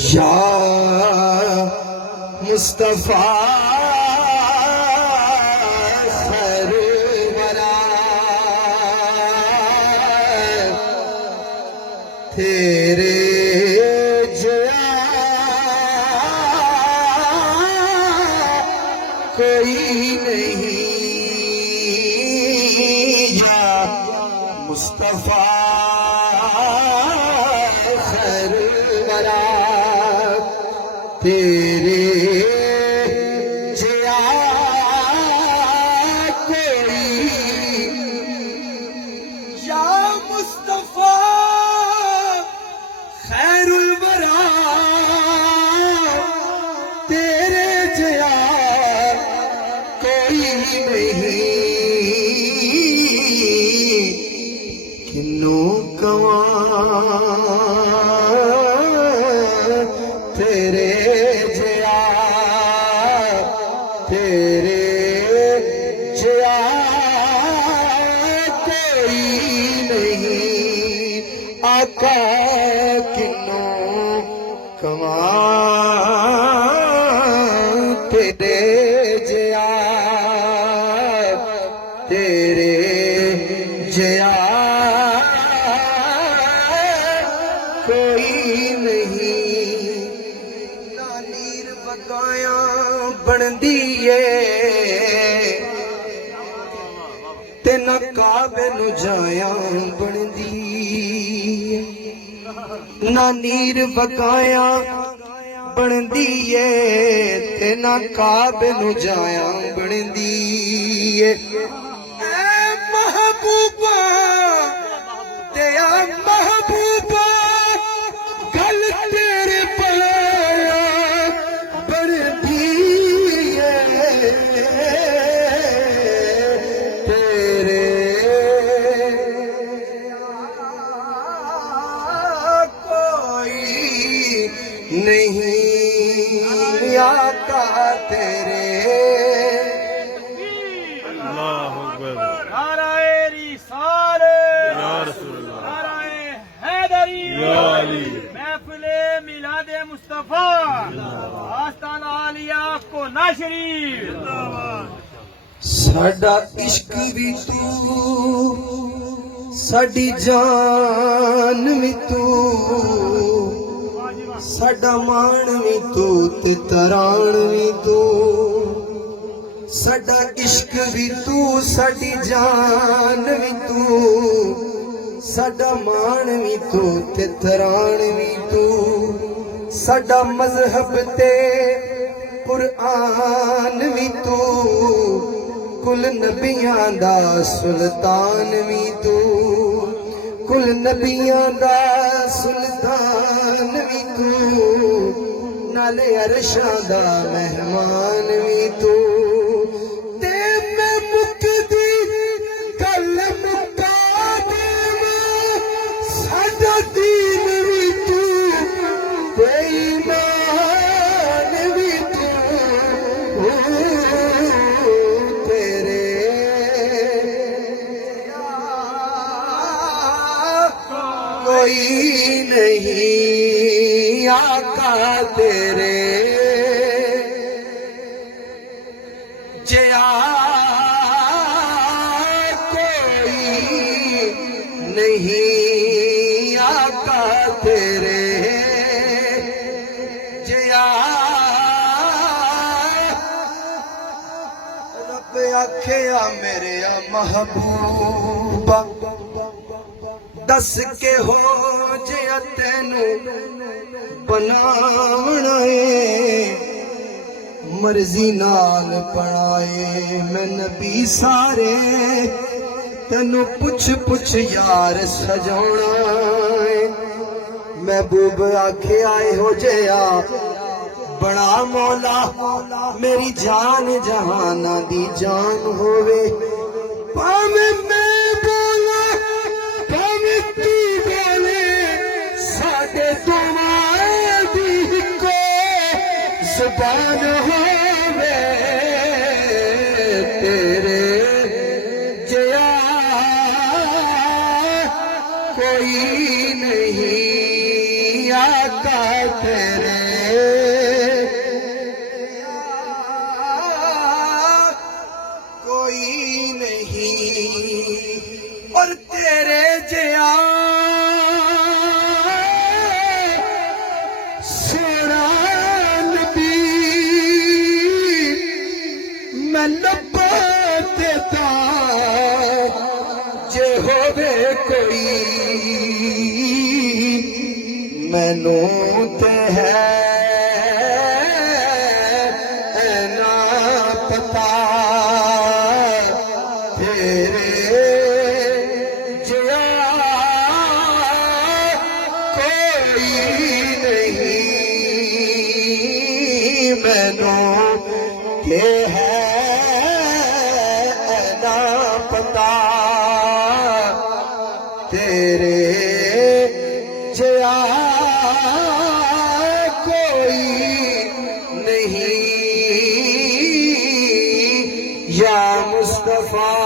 या मुस्तफा सरवरा तेरे जया कोई नहीं या मुस्तफा सरवरा तेरे जया कोई या मुस्तफा खैरुल वरा तेरे जया कोई नहीं किन्नू कवा तेरे जया तेरे जया कोई नहीं आका किन्नू कवा तेरे जया तेरे जया कोई नहीं ना नीर बकाया बनदी है ते ना काबे नु जाया बनदी ना नीर बकाया बनदी है ते ना काबे नु जाया बनदी है महबूबा तेरा महबूबा गल तेरे पाया बनदी है तेरे कोई नहीं आका तेरे मुस्तफा आस्ताना आलिया को ना शरीफ साडा इश्क भी तू साडी जान भी तू साडा मान भी तू ते तरान भी तू साडा इश्क भी तू साडी जान भी तू साडा मान भी तू ते तरान भी तू साडा मजहब ते कुरान भी तू कुल नबियां दा सुल्तान भी तू कुल नबियां दा सुल्तान भी तू नाले अरशां दा मेहमान भी तू ते मैं मुकदी गल मुका देवां साडा दीन भी तू ईमान भी तू तेरे कोई नहीं आका तेरे जया कोई नहीं आका तेरे रब आखिया मेरे महबूबा दस के हो जिया तेनू बनावना मर्जी नाल पढ़ाए मैं नबी सारे तेनू पुछ पुछ यार सजाना महबूब आखिया हो जिया बड़ा मौला मेरी जान जहाना दी जान होवे भावें मैं बोला भावें तू बोले साडे दोवां दी इक्को ज़बान होवे तेरे जया कोई नहीं आका तेरे मैनू ते है ना पता तेरे जिया कोई नहीं मैनू के है ना पता तेरे जिया कोई नहीं या मुस्तफा